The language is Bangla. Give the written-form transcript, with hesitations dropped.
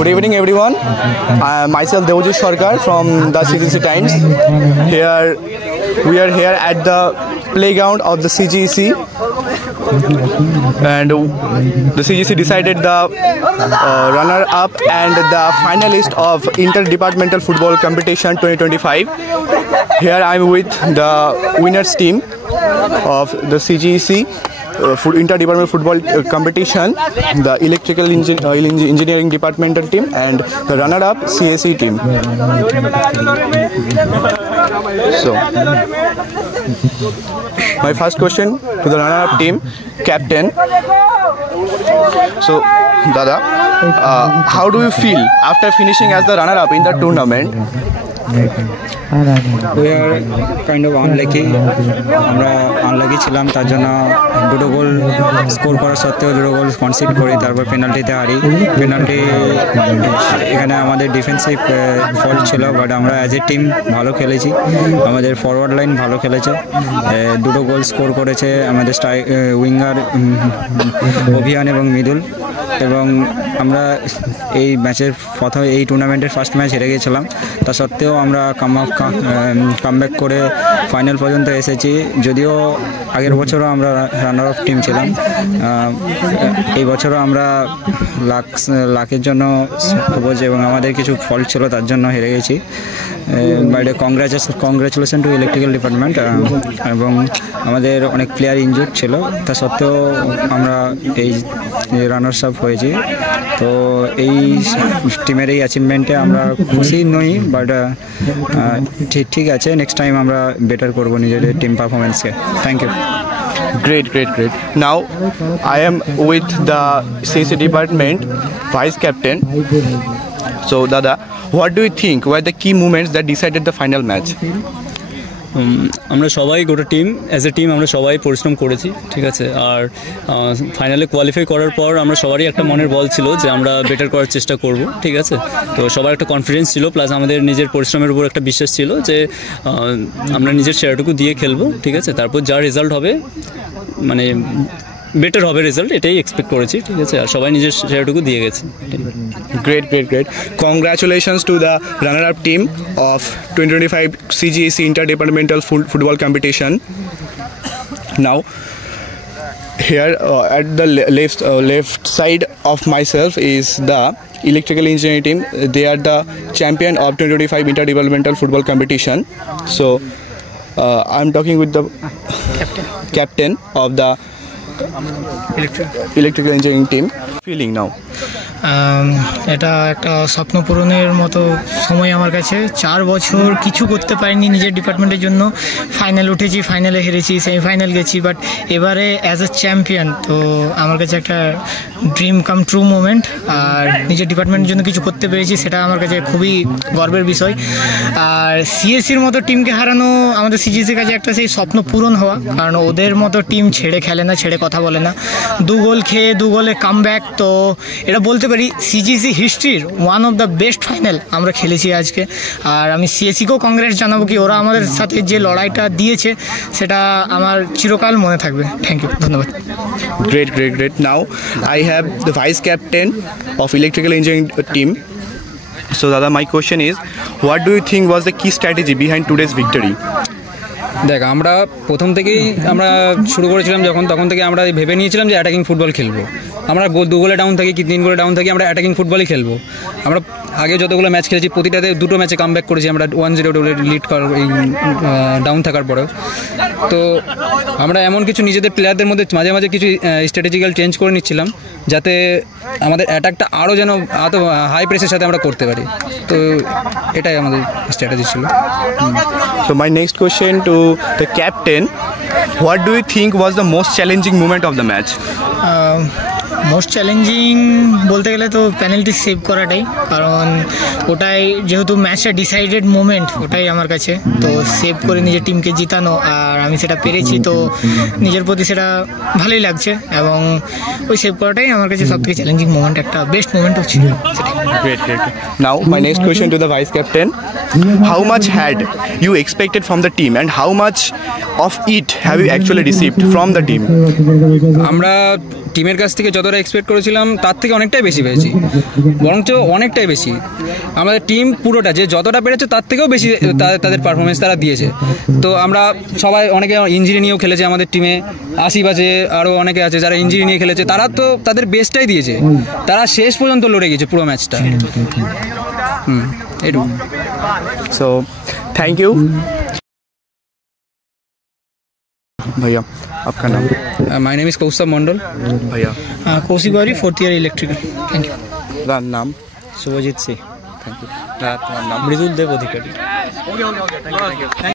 Good evening, everyone. I am myself Devojit Sarkar from the CGC Times. We are here at the playground of the CGC, and the CGC decided the runner-up and the finalist of Interdepartmental Football Competition 2025. Here I am with the winners team of the CGC. Interdepartmental football competition, the electrical engineering departmental team, and the runner-up CSE team. So, my first question to the runner-up team, captain. So, Dada, how do you feel after finishing as the runner-up in the tournament? We are kind of unlucky. আমরা আনলাকি ছিলাম, তার জন্য দুটো গোল স্কোর করার সত্ত্বেও দুটো গোল কনসিড করি, তারপর পেনাল্টিতে হারি। পেনাল্টি এখানে আমাদের ডিফেন্সিভ ফল্ট ছিল, বাট আমরা অ্যাজ এ টিম ভালো খেলেছি। আমাদের ফরওয়ার্ড লাইন ভালো খেলেছে, দুটো গোল স্কোর করেছে আমাদের উইঙ্গার অভিয়ান এবং মৃদুল। এবং আমরা এই ম্যাচের এই টুর্নামেন্টের ফার্স্ট ম্যাচ হেরে গেছিলাম, তা সত্ত্বেও আমরা কামব্যাক করে ফাইনাল পর্যন্ত এসেছি। যদিও আগের বছরও আমরা রানার অফ টিম ছিলাম, এই বছরও আমরা লাকের জন্য এবং আমাদের কিছু ফল্ট ছিল, তার জন্য হেরে গেছি। But congratulation two electrical department. এবং আমাদের অনেক প্লেয়ার ইনজুর্ড ছিল, তা সত্ত্বেও আমরা এই রানার্স আপ হয়েছি। তো এই টিমের এই অ্যাচিভমেন্টে আমরা খুশি নই, বাট ঠিক আছে, নেক্সট টাইম আমরা বেটার করবো নিজেদের টিম পারফরমেন্সকে। Thank you. Great. Now I am with the CSE department vice captain. So Dada, what do you think were the key moments that decided the final match? আমরা সবাই গোটা টিম অ্যাজ এ টিম আমরা সবাই পরিশ্রম করেছি, ঠিক আছে। আর ফাইনালে কোয়ালিফাই করার পর আমরা সবারই একটা মনের বল ছিল যে আমরা বেটার করার চেষ্টা করব, ঠিক আছে। তো সবার একটা কনফিডেন্স ছিল, প্লাস আমাদের নিজের পরিশ্রমের উপর একটা বিশ্বাস ছিল যে আমরা নিজের সেরাটুকু দিয়ে খেলবো, ঠিক আছে। তারপর যা রেজাল্ট হবে, মানে বেটার হবে রেজাল্ট, এটাই এক্সপেক্ট করেছি, ঠিক আছে। আর সবাই নিজের সেরাটুকু দিয়ে গেছে। Great. Congratulations to the runner-up team of 2025 CGC Interdepartmental Football Competition. Now, here at the left side of myself is the electrical engineering team. They are the champion of 2025 Interdepartmental Football Competition. So, I'm talking with the captain of the electrical engineering team. Feeling now? এটা একটা স্বপ্ন পূরণের মতো সময় আমার কাছে। 4 বছর কিছু করতে পারিনি নিজের ডিপার্টমেন্টের জন্য। ফাইনাল উঠেছি, ফাইনালে হেরেছি, সেমিফাইনাল গেছি, বাট এবারে অ্যাজ এ চ্যাম্পিয়ন, তো আমার কাছে একটা ড্রিম কাম ট্রু মোমেন্ট। আর নিজের ডিপার্টমেন্টের জন্য কিছু করতে পেরেছি, সেটা আমার কাছে খুবই গর্বের বিষয়। আর সিএসসির মতো টিমকে হারানো আমাদের সিজিসির কাছে একটা সেই স্বপ্ন পূরণ হওয়া, কারণ ওদের মতো টিম ছেড়ে খেলে না, ছেড়ে কথা বলে না। 2 গোল খেয়ে 2 গোলে কামব্যাক, তো এটা বলতে পারি সিজিসি হিস্ট্রির one of the best final আমরা খেলেছি আজকে। আর আমি সিএসসিকেও কংগ্রেস জানাবো কি ওরা আমাদের সাথে যে লড়াইটা দিয়েছে সেটা আমার চিরকাল মনে থাকবে। থ্যাংক ইউ, ধন্যবাদ। Great. Now I have the vice captain of electrical engineering team. So Dada, my question is, what do you think was the key strategy behind today's victory? দেখ, আমরা প্রথম থেকেই আমরা শুরু করেছিলাম যখন, তখন থেকে আমরা ভেবে নিয়েছিলাম যে অ্যাটাকিং ফুটবল খেলবো। আমরা 2 গোলে ডাউন থাকি কি 3 গোলে ডাউন থাকি, আমরা অ্যাটাকিং ফুটবলই খেলবো। আমরা আগে যতগুলো ম্যাচ খেলেছি প্রতিটাতে 2টো ম্যাচে কামব্যাক করেছি আমরা 1-0 লিড এই ডাউন থাকার পরেও। তো আমরা এমন কিছু নিজেদের প্লেয়ারদের মধ্যে মাঝে মাঝে কিছু স্ট্র্যাটেজিক্যাল চেঞ্জ করে নিচ্ছিলাম, যাতে আমাদের অ্যাটাকটা আরও যেন এত হাই প্রেসের সাথে আমরা করতে পারি। তো এটাই আমাদের স্ট্র্যাটেজি ছিল। So my next question to the captain, what do you think was the most challenging moment of the match? Most challenging বলতে গেলে তো পেনাল্টি সেভ করাটাই, কারণ ওটাই যেহেতু ম্যাচটা ডিসাইডেড মোমেন্ট, ওটাই আমার কাছে। তো সেভ করে নিজের টিমকে জিতানো, আর আমি সেটা পেরেছি, তো নিজের প্রতি সেটা ভালোই লাগছে। এবং ওই সেভ করাটাই আমার কাছে সবথেকে চ্যালেঞ্জিং মোমেন্ট, একটা বেস্ট মোমেন্টও ছিল। Great. Now my next question to the vice captain, how much had you expected from the team and how much of it have you actually received from the team? আমরা টিমের কাছ থেকে যত যতটা এক্সপেক্ট করেছিলাম তার থেকে অনেকটাই বেশি পেয়েছি, বরঞ্চ অনেকটাই বেশি। আমাদের টিম পুরোটা যে যতটা পেরেছে তার থেকেও বেশি তাদের পারফরমেন্স তারা দিয়েছে। তো আমরা সবাই, অনেকে ইঞ্জুরি নিয়েও খেলেছে আমাদের টিমে, আসিফ আছে, আরও অনেকে আছে যারা ইঞ্জুরি নিয়ে খেলেছে, তারা তো তাদের বেস্টটাই দিয়েছে, তারা শেষ পর্যন্ত লড়ে গেছে পুরো ম্যাচটা। এটুকু। सो थैंक यू भैया। आपका नाम? My name is Kaustubh Mandal. भैया Kaushik Gauri, 4th year electrical. Thank you. नाम? শুভজিৎ সিং। Thank you. नाम? মৃদুল দেব অধিকারী।